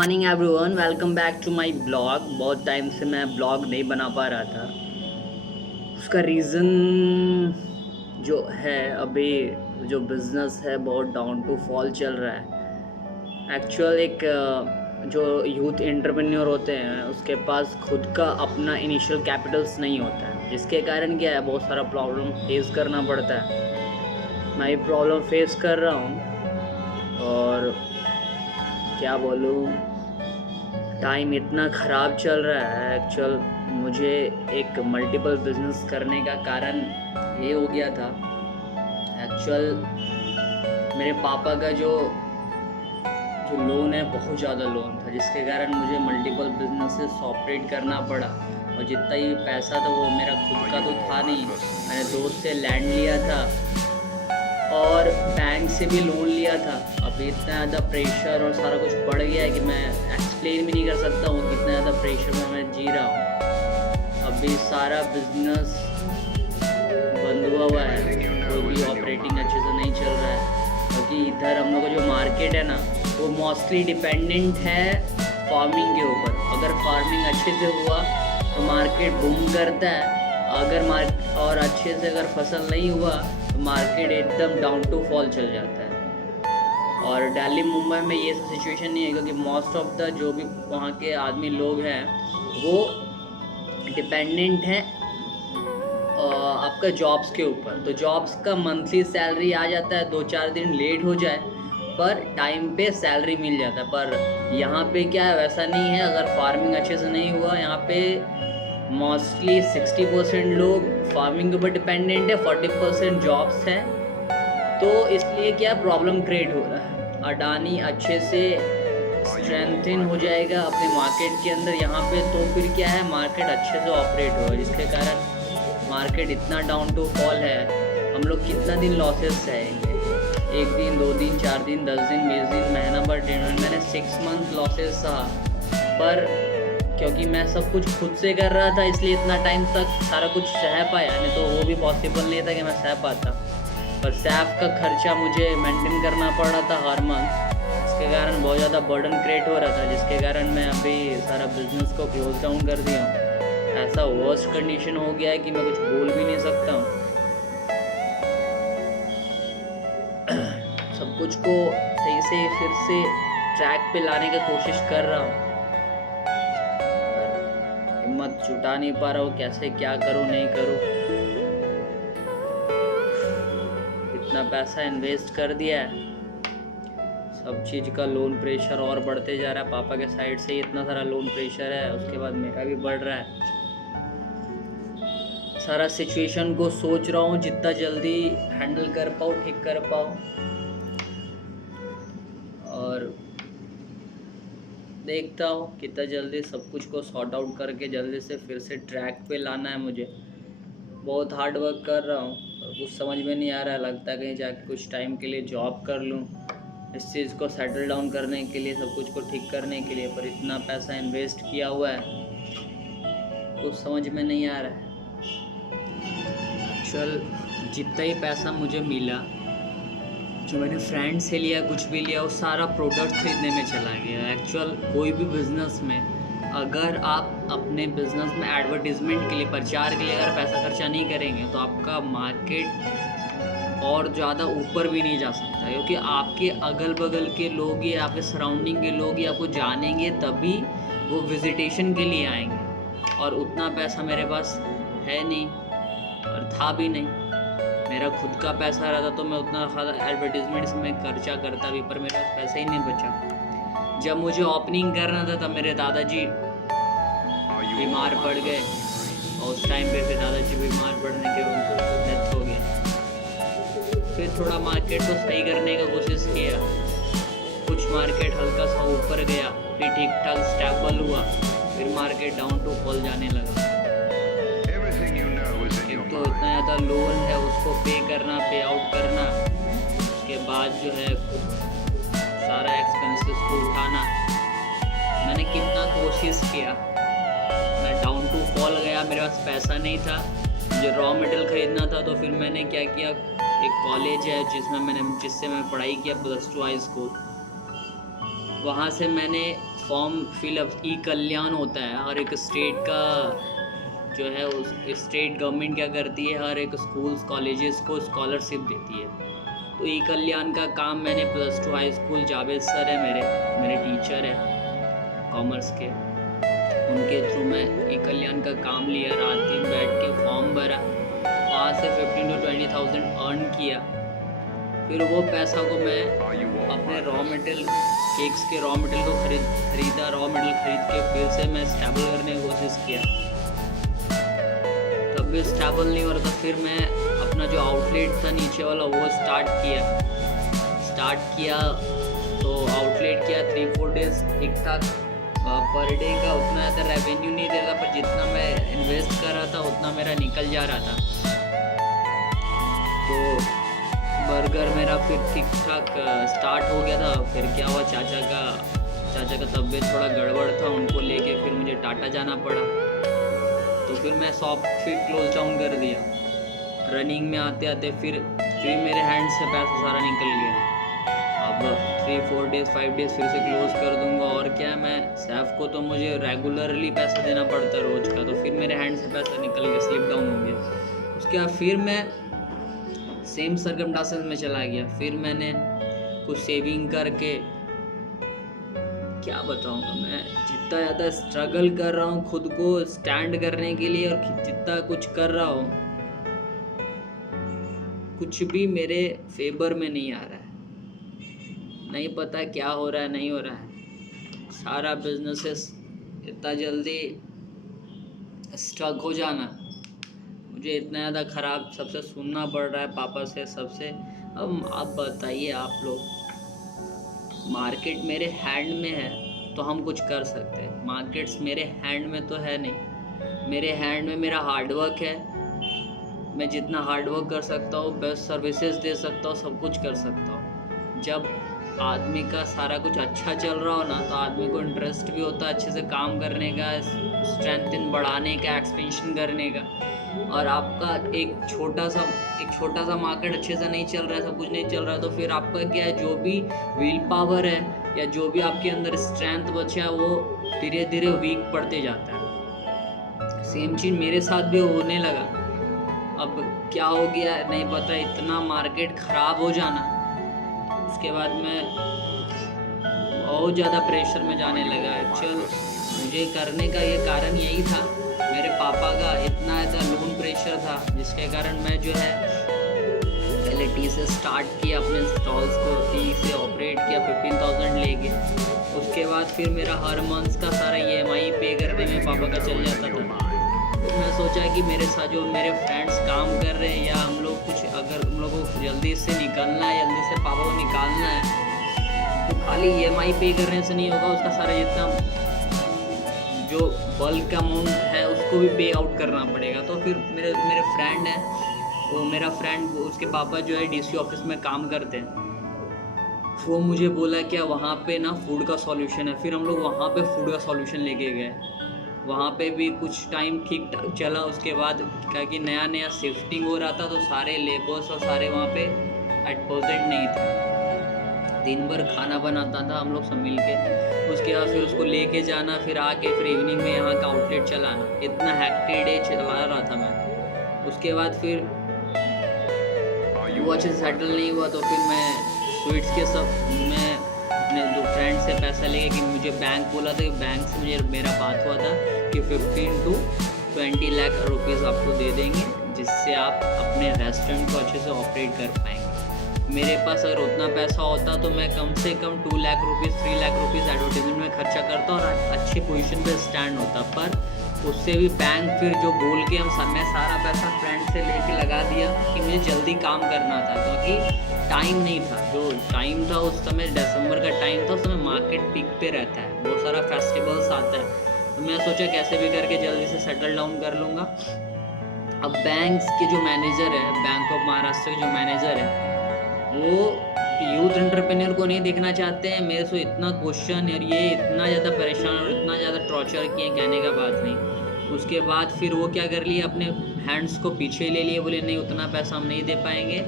Morning everyone, welcome back to my blog. बहुत time से मैं ब्लॉग नहीं बना पा रहा था। उसका रीज़न जो है, अभी जो बिज़नेस है बहुत डाउन टू फॉल चल रहा है। एक्चुअल एक जो यूथ एंटरप्रेन्योर होते हैं उसके पास खुद का अपना इनिशियल कैपिटल्स नहीं होता है, जिसके कारण क्या है, बहुत सारा प्रॉब्लम फेस करना पड़ता है। मैं ये प्रॉब्लम फेस कर रहा हूँ और क्या बोलूँ, टाइम इतना ख़राब चल रहा है। एक्चुअल मुझे एक मल्टीपल बिजनेस करने का कारण ये हो गया था। एक्चुअल मेरे पापा का जो जो लोन है, बहुत ज़्यादा लोन था, जिसके कारण मुझे मल्टीपल बिजनेसेस ऑपरेट करना पड़ा। और जितना ही पैसा था वो मेरा खुद का तो था नहीं। मैंने दोस्त से लैंड लिया था और बैंक से भी लोन लिया था। अभी इतना ज़्यादा प्रेशर और सारा कुछ बढ़ गया है कि मैं एक्सप्लेन भी नहीं कर सकता हूँ कितना ज़्यादा प्रेशर में मैं जी रहा हूँ। अभी सारा बिजनेस बंद हुआ है, कोई भी ऑपरेटिंग अच्छे से नहीं चल रहा है, क्योंकि इधर हम लोग का जो मार्केट है ना, वो मोस्टली डिपेंडेंट है फार्मिंग के ऊपर। अगर फार्मिंग अच्छे से हुआ तो मार्केट बूम करता है, और अच्छे से अगर फसल नहीं हुआ तो मार्केट एकदम डाउन टू फॉल चल जाता है। और दिल्ली मुंबई में ये सब सिचुएशन नहीं है, क्योंकि मोस्ट ऑफ द जो भी वहाँ के आदमी लोग हैं वो डिपेंडेंट हैं आपका जॉब्स के ऊपर। तो जॉब्स का मंथली सैलरी आ जाता है, 2-4 दिन लेट हो जाए पर टाइम पे सैलरी मिल जाता है। पर यहाँ पे क्या है, वैसा नहीं है। अगर फार्मिंग अच्छे से नहीं हुआ, यहाँ पे मोस्टली 60% लोग फार्मिंग के ऊपर डिपेंडेंट है, 40% जॉब्स हैं। तो इसलिए क्या प्रॉब्लम क्रिएट हो रहा है। अडानी अच्छे से स्ट्रेंथन हो जाएगा अपने मार्केट के अंदर यहाँ पे, तो फिर क्या है, मार्केट अच्छे से ऑपरेट होगा, जिसके कारण मार्केट इतना डाउन टू फॉल है। हम लोग कितना दिन लॉसेस सहेंगे, 1 दिन 2 दिन 4 दिन 10 दिन 20 दिन महीना भर 1.5 मैंने 6 मंथ लॉसेस सहा। पर क्योंकि मैं सब कुछ खुद से कर रहा था, इसलिए इतना टाइम तक सारा कुछ सह पाया, नहीं तो वो भी पॉसिबल नहीं था कि मैं सह पाता। पर सैफ का खर्चा मुझे मेंटेन करना पड़ रहा था हर मंथ, इसके कारण बहुत ज़्यादा बर्डन क्रिएट हो रहा था, जिसके कारण मैं अभी सारा बिजनेस को क्लोज डाउन कर दिया हूँ। ऐसा वर्स्ट कंडीशन हो गया है कि मैं कुछ बोल भी नहीं सकता हूँ। सब कुछ को सही से फिर से ट्रैक पे लाने की कोशिश कर रहा हूँ, हिम्मत जुटा नहीं पा रहा हूँ, कैसे क्या करूँ नहीं करूँ। इतना पैसा इन्वेस्ट कर दिया है, सब चीज़ का लोन प्रेशर और बढ़ते जा रहा है। पापा के साइड से ही इतना सारा लोन प्रेशर है, उसके बाद मेरा भी बढ़ रहा है। सारा सिचुएशन को सोच रहा हूँ जितना जल्दी हैंडल कर पाऊँ, ठीक कर पाऊँ, और देखता हूँ कितना जल्दी सब कुछ को सॉर्ट आउट करके जल्दी से फिर से ट्रैक पे लाना है मुझे। बहुत हार्ड वर्क कर रहा हूँ और कुछ समझ में नहीं आ रहा है। लगता है कहीं जाके कुछ टाइम के लिए जॉब कर लूँ, इस चीज़ को सेटल डाउन करने के लिए, सब कुछ को ठीक करने के लिए। पर इतना पैसा इन्वेस्ट किया हुआ है, कुछ समझ में नहीं आ रहा है। चल, जितना ही पैसा मुझे मिला, जो मैंने फ्रेंड से लिया, कुछ भी लिया, वो सारा प्रोडक्ट खरीदने में चला गया। एक्चुअल कोई भी बिज़नेस में अगर आप अपने बिज़नेस में एडवर्टीज़मेंट के लिए, प्रचार के लिए अगर पैसा खर्चा नहीं करेंगे तो आपका मार्केट और ज़्यादा ऊपर भी नहीं जा सकता, क्योंकि आपके अगल बगल के लोग या आपके सराउंडिंग के लोग ही आपको जानेंगे, तभी वो विजिटेशन के लिए आएंगे। और उतना पैसा मेरे पास है नहीं और था भी नहीं। मेरा खुद का पैसा रहता तो मैं उतना ज़्यादा एडवर्टीज़मेंट्स में खर्चा करता भी, पर मेरे पास पैसा ही नहीं बचा। जब मुझे ओपनिंग करना था तब मेरे दादाजी बीमार पड़ गए, और उस टाइम पे फिर दादाजी बीमार पड़ने के उनको डेथ हो गया। फिर थोड़ा मार्केट को सही करने का कोशिश किया, कुछ मार्केट हल्का सा ऊपर गया, फिर ठीक ठाक स्टेबल हुआ, फिर मार्केट डाउन टू फॉल जाने लगा। तो इतना ज़्यादा लोन है, उसको पे करना, पे आउट करना, उसके बाद जो है सारा एक्सपेंसेस को उठाना। मैंने कितना कोशिश किया, मैं डाउन टू फॉल गया, मेरे पास पैसा नहीं था, मुझे रॉ मटेरियल ख़रीदना था। तो फिर मैंने क्या किया, एक कॉलेज है जिससे मैं पढ़ाई किया, +2 हाई स्कूल, वहाँ से मैंने फॉर्म फिलअप ई कल्याण होता है, हर एक स्टेट का जो है उस स्टेट गवर्नमेंट क्या करती है, हर एक स्कूल्स कॉलेजेस को स्कॉलरशिप देती है। तो ई कल्याण का काम मैंने +2 हाई स्कूल, जावेद सर है मेरे टीचर है कॉमर्स के, उनके थ्रू मैं ई कल्याण का काम लिया, रात दिन बैठ के फॉर्म भरा, वहाँ से 15 to 20,000 अर्न किया। फिर वो पैसा को मैं अपने रॉ मटेरियल केक्स के रॉ मटेरियल को खरीदा, रॉ मटेरियल खरीद के फिर से मैं स्टेबल करने की कोशिश किया, तब भी स्टेबल नहीं हो रहा था। फिर मैं अपना जो आउटलेट था नीचे वाला वो स्टार्ट किया तो आउटलेट किया 3-4 डेज ठीक ठाक, पर डे का उतना ज़्यादा रेवेन्यू नहीं दे रहा, पर जितना मैं इन्वेस्ट कर रहा था उतना मेरा निकल जा रहा था। तो बर्गर मेरा फिर ठीक ठाक स्टार्ट हो गया था। फिर क्या हुआ, चाचा का तबीयत थोड़ा गड़बड़ था, उनको लेके फिर मुझे टाटा जाना पड़ा। तो फिर मैं शॉप फिर क्लोज डाउन कर दिया। रनिंग में आते आते फिर मेरे हैंड से पैसा सारा निकल गया। अब 3-4 डेज 5 डेज फिर से क्लोज कर दूंगा। और क्या, मैं सैफ को तो मुझे रेगुलरली पैसा देना पड़ता है रोज़ का, तो फिर मेरे हैंड से पैसा निकल गया, स्लिप डाउन हो गया। उसके बाद फिर मैं सेम सर्कमस्टांसेस में चला गया। फिर मैंने कुछ सेविंग करके, क्या बताऊंगा मैं, जितना ज़्यादा स्ट्रगल कर रहा हूँ खुद को स्टैंड करने के लिए और जितना कुछ कर रहा हूँ, कुछ भी मेरे फेवर में नहीं आ रहा है। नहीं पता क्या हो रहा है, नहीं हो रहा है। सारा बिजनेसेस इतना जल्दी स्ट्रक हो जाना, मुझे इतना ज़्यादा ख़राब सबसे सुनना पड़ रहा है, पापा से, सबसे। अब आप बताइए, आप लोग, मार्केट मेरे हैंड में है तो हम कुछ कर सकते हैं, मार्केट्स मेरे हैंड में तो है नहीं। मेरे हैंड में मेरा हार्डवर्क है, मैं जितना हार्डवर्क कर सकता हूँ, बेस्ट सर्विसेज दे सकता हूँ, सब कुछ कर सकता हूँ। जब आदमी का सारा कुछ अच्छा चल रहा हो ना, तो आदमी को इंटरेस्ट भी होता है अच्छे से काम करने का, स्ट्रेंथ बढ़ाने का, एक्सपेंशन करने का। और आपका एक छोटा सा मार्केट अच्छे से नहीं चल रहा है, सब कुछ नहीं चल रहा है, तो फिर आपका क्या है, जो भी विल पावर है या जो भी आपके अंदर स्ट्रेंथ बचा है वो धीरे धीरे वीक पड़ते जाता है। सेम चीज़ मेरे साथ भी होने लगा। अब क्या हो गया नहीं पता, इतना मार्केट ख़राब हो जाना, उसके बाद मैं बहुत ज़्यादा प्रेशर में जाने लगा। एक्चुअल मुझे करने का ये कारण यही था, मेरे पापा का इतना ज़्यादा लोन प्रेशर था, जिसके कारण मैं जो है पहले टी से स्टार्ट किया, अपने स्टॉल्स को टी से ऑपरेट किया 15,000 लेके। उसके बाद फिर मेरा हर मंथ का सारा EMI पे करने में पापा का चल जाता था। तो मैं सोचा कि मेरे साथ जो मेरे फ्रेंड्स काम कर रहे हैं, या हम लोग कुछ, अगर हम लोगों को जल्दी से निकलना है, जल्दी से पापा को निकालना है, तो खाली EMI पे करने से नहीं होगा, उसका सारा जितना जो बल्क अमाउंट है उसको भी पे आउट करना पड़ेगा। तो फिर मेरे फ्रेंड है, वो मेरा फ्रेंड, उसके पापा जो है DC ऑफिस में काम करते हैं, वो मुझे बोला क्या वहाँ पे ना फूड का सॉल्यूशन है। फिर हम लोग वहाँ पे फूड का सॉल्यूशन लेके गए, वहाँ पे भी कुछ टाइम ठीक ठाक चला। उसके बाद क्या कि नया शिफ्टिंग हो रहा था, तो सारे लेबर्स और सारे वहाँ पे एट प्रेजेंट नहीं थे। दिन भर खाना बनाता था हम लोग सब मिल के, उसके बाद फिर उसको लेके जाना, फिर आके फिर इवनिंग में यहाँ का आउटलेट चलाना, इतना हैक्टिक डे चला रहा था मैं। उसके बाद फिर वो अच्छे से सेटल नहीं हुआ, तो फिर मैं स्वीट्स के सब, मैं अपने 2 फ्रेंड से पैसा लेके, कि मुझे बैंक बोला था कि बैंक से मुझे मेरा बात हुआ था कि 15 to 20 लाख रुपीज़ आपको दे देंगे, जिससे आप अपने रेस्टोरेंट को अच्छे से ऑपरेट कर पाएंगे। मेरे पास अगर उतना पैसा होता तो मैं कम से कम 2 lakh rupees 3 lakh rupees advertisement में खर्चा करता और अच्छी पोजीशन पे स्टैंड होता। पर उससे भी बैंक फिर जो बोल के मैं सारा पैसा फ्रेंड से लेके लगा दिया कि मुझे जल्दी काम करना था, क्योंकि टाइम नहीं था। जो टाइम था उस समय दिसंबर का टाइम था, उस समय मार्केट पीक पे रहता है, बहुत सारा फेस्टिवल्स आता है। तो मैं सोचा कैसे भी करके जल्दी से सेटल डाउन कर लूँगा। अब बैंक्स के जो मैनेजर है, बैंक ऑफ महाराष्ट्र के जो मैनेजर है, वो यूथ एंटरप्रेन्योर को नहीं देखना चाहते हैं। मेरे से इतना क्वेश्चन और ये इतना ज़्यादा परेशान और इतना ज़्यादा टॉर्चर किए, कहने का बात नहीं। उसके बाद फिर वो क्या कर लिए, अपने हैंड्स को पीछे ले लिए, बोले नहीं उतना पैसा हम नहीं दे पाएंगे,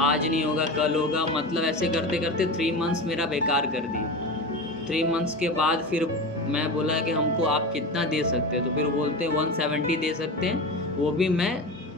आज नहीं होगा कल होगा। मतलब ऐसे करते करते 3 मंथ्स मेरा बेकार कर दिए। 3 मंथ्स के बाद फिर मैं बोला कि हमको आप कितना दे सकते हैं, तो फिर बोलते 170 दे सकते हैं, वो भी मैं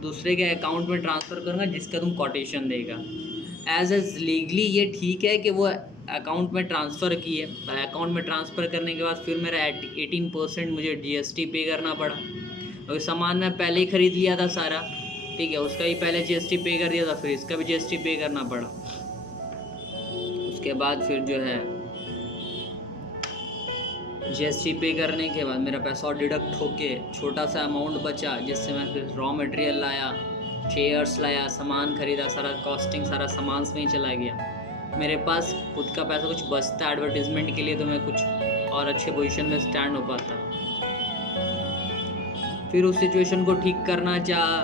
दूसरे के अकाउंट में ट्रांसफ़र करूँगा जिसका तुम कोटेशन देगा। एज लीगली ये ठीक है कि वो अकाउंट में ट्रांसफ़र किए, अकाउंट में ट्रांसफ़र करने के बाद फिर मेरा 18% मुझे GST पे करना पड़ा, और सामान मैं पहले ही ख़रीद लिया था सारा, ठीक है, उसका ही पहले GST पे कर दिया था, फिर इसका भी GST पे करना पड़ा। उसके बाद फिर जो है GST पे करने के बाद मेरा पैसा और डिडक्ट होके छोटा सा अमाउंट बचा, जिससे मैं फिर रॉ मटेरियल लाया, चेयर्स लाया, सामान ख़रीदा, सारा कॉस्टिंग सारा सामान में ही चला गया। मेरे पास खुद का पैसा कुछ बचता एडवर्टीज़मेंट के लिए, तो मैं कुछ और अच्छे पोजीशन में स्टैंड हो पाता। फिर उस सिचुएशन को ठीक करना चाहा,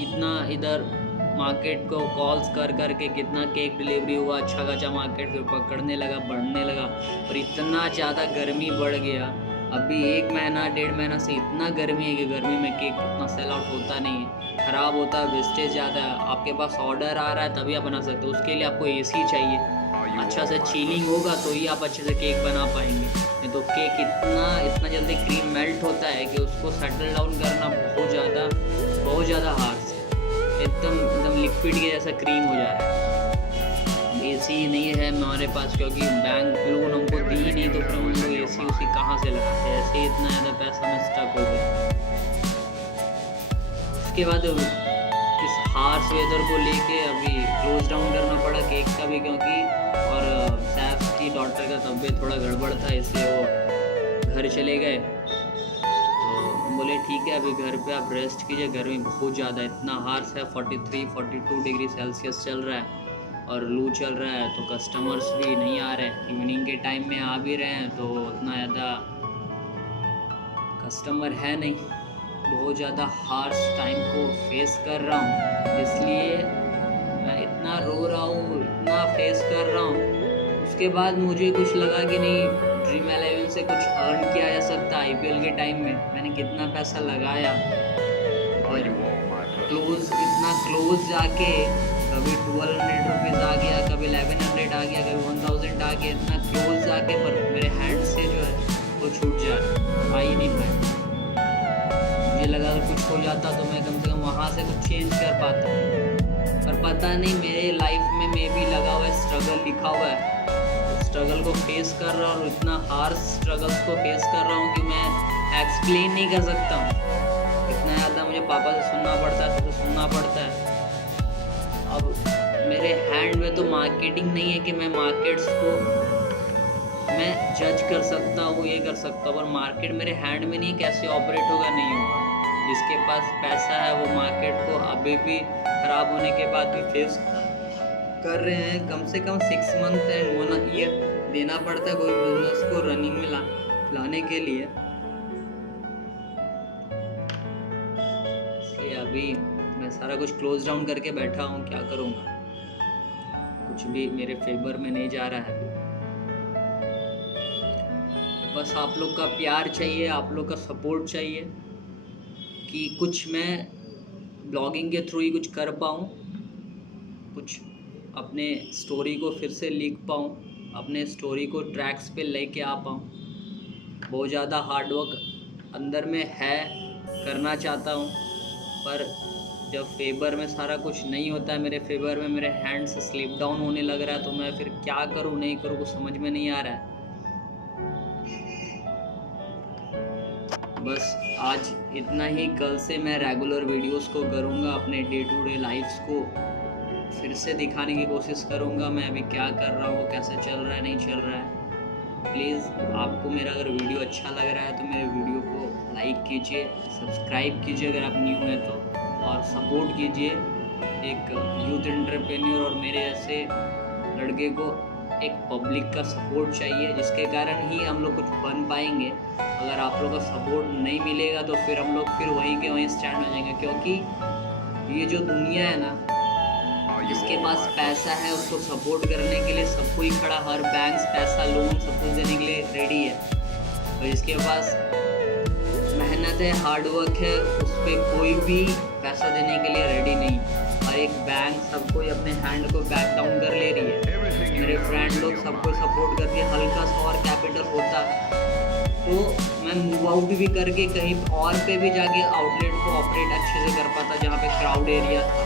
इतना इधर मार्केट को कॉल्स कर कर के कितना केक डिलीवरी हुआ, अच्छा खासा मार्केट फिर पकड़ने लगा, बढ़ने लगा, और इतना ज़्यादा गर्मी बढ़ गया। अभी 1 महीना 1.5 महीना से इतना गर्मी है कि गर्मी में केक उतना सेल आउट होता नहीं है, ख़राब होता है, वेस्टेज ज़्यादा है। आपके पास ऑर्डर आ रहा है तभी आप बना सकते हो, उसके लिए आपको AC चाहिए, अच्छा से चिलिंग होगा तो ही आप अच्छे से केक बना पाएंगे। नहीं तो केक इतना जल्दी क्रीम मेल्ट होता है कि उसको सेटल डाउन करना बहुत ज़्यादा हार्ड, एकदम लिक्विड के जैसा क्रीम हो जा रहा है। AC नहीं है हमारे पास, क्योंकि बैंक लोन हमको दी ही नहीं, तो फिर हम लोग AC उसी कहाँ से लगाते हैं, ऐसे ही इतना ज़्यादा पैसा में स्टक हो गया। उसके बाद इस हार्श वेदर को लेके अभी क्लोज डाउन करना पड़ा केक का भी, क्योंकि और सैफ की डॉटर का तबीयत थोड़ा गड़बड़ था, इसलिए वो घर चले गए। तो बोले ठीक है अभी घर पे आप रेस्ट कीजिए, गर्मी बहुत ज़्यादा इतना हार्श है, 43-42 डिग्री सेल्सियस चल रहा है और लू चल रहा है, तो कस्टमर्स भी नहीं आ रहे हैं। इवनिंग के टाइम में आ भी रहे हैं तो उतना ज़्यादा कस्टमर है नहीं, बहुत ज़्यादा हार्श टाइम को फेस कर रहा हूँ, इसलिए मैं इतना रो रहा हूँ, इतना फेस कर रहा हूँ। उसके बाद मुझे कुछ लगा कि नहीं, ड्रीम 11 से कुछ अर्न किया जा सकता है। IPL के टाइम में मैंने कितना पैसा लगाया, और इतना क्लोज जाके कभी 1200 रुपीज़ आ गया, कभी 1100 आ गया, कभी 1000 आ गया, इतना क्लोज जाके पर मेरे हैंड से जो है वो छूट जा रहा, आ ही नहीं पाया। मुझे लगा अगर कुछ हो जाता तो मैं कम से कम वहाँ से कुछ चेंज कर पाता, पर पता नहीं मेरे लाइफ में भी लगा हुआ है, स्ट्रगल लिखा हुआ है, स्ट्रगल को फेस कर रहा हूँ, और इतना हार्श स्ट्रगल्स को फेस कर रहा हूँ कि मैं एक्सप्लेन नहीं कर सकता हूँ। इतना ज़्यादा मुझे पापा से सुनना पड़ता है, सबसे सुनना पड़ता है। अब मेरे हैंड में तो मार्केटिंग नहीं है कि मैं मार्केट्स को मैं जज कर सकता हूँ, ये कर सकता हूँ, पर मार्केट मेरे हैंड में नहीं, कैसे ऑपरेट होगा नहीं होगा। जिसके पास पैसा है वो मार्केट को अभी भी ख़राब होने के बाद भी फेस कर रहे हैं। कम से कम 6 मंथ एंड 1 ईयर देना पड़ता है कोई बिजनेस को रनिंग में लाने के लिए। इसलिए अभी मैं सारा कुछ क्लोज डाउन करके बैठा हूँ, क्या करूँगा, कुछ भी मेरे फेवर में नहीं जा रहा है। बस आप लोग का प्यार चाहिए, आप लोग का सपोर्ट चाहिए कि कुछ मैं ब्लॉगिंग के थ्रू ही कुछ कर पाऊँ, कुछ अपने स्टोरी को फिर से लिख पाऊँ, अपने स्टोरी को ट्रैक्स पे लेके आ पाऊँ। बहुत ज़्यादा हार्डवर्क अंदर में है, करना चाहता हूँ, पर जब फेवर में सारा कुछ नहीं होता है मेरे फेवर में, मेरे हैंड से स्लिप डाउन होने लग रहा है, तो मैं फिर क्या करूँ नहीं करूँ कुछ समझ में नहीं आ रहा है। बस आज इतना ही, कल से मैं रेगुलर वीडियोस को करूँगा, अपने डे टू डे लाइफ्स को फिर से दिखाने की कोशिश करूँगा, मैं अभी क्या कर रहा हूँ, कैसे चल रहा है, नहीं चल रहा है। प्लीज़ आपको मेरा अगर वीडियो अच्छा लग रहा है तो मेरे वीडियो को लाइक कीजिए, सब्सक्राइब कीजिए अगर आप न्यू हैं तो, और सपोर्ट कीजिए एक यूथ एंटरप्रेन्योर और मेरे जैसे लड़के को एक पब्लिक का सपोर्ट चाहिए, जिसके कारण ही हम लोग कुछ बन पाएंगे। अगर आप लोग का सपोर्ट नहीं मिलेगा तो फिर हम लोग फिर वहीं के वहीं स्टैंड हो जाएंगे, क्योंकि ये जो दुनिया है ना, जिसके पास पैसा है उसको सपोर्ट करने के लिए सब कोई खड़ा, हर बैंक पैसा लोन सब कुछ देने के लिए रेडी है, और जिसके पास मेहनत है, हार्डवर्क है, उस पर कोई भी पैसा देने के लिए रेडी नहीं। और एक बैंक सबको अपने हैंड को बैक डाउन कर ले रही है, मेरे फ्रेंड लोग सबको सपोर्ट करके हल्का सा और कैपिटल होता तो मैं मूव आउट भी करके कहीं और पे भी जाके आउटलेट को ऑपरेट अच्छे से कर पाता जहाँ पे क्राउड एरिया था।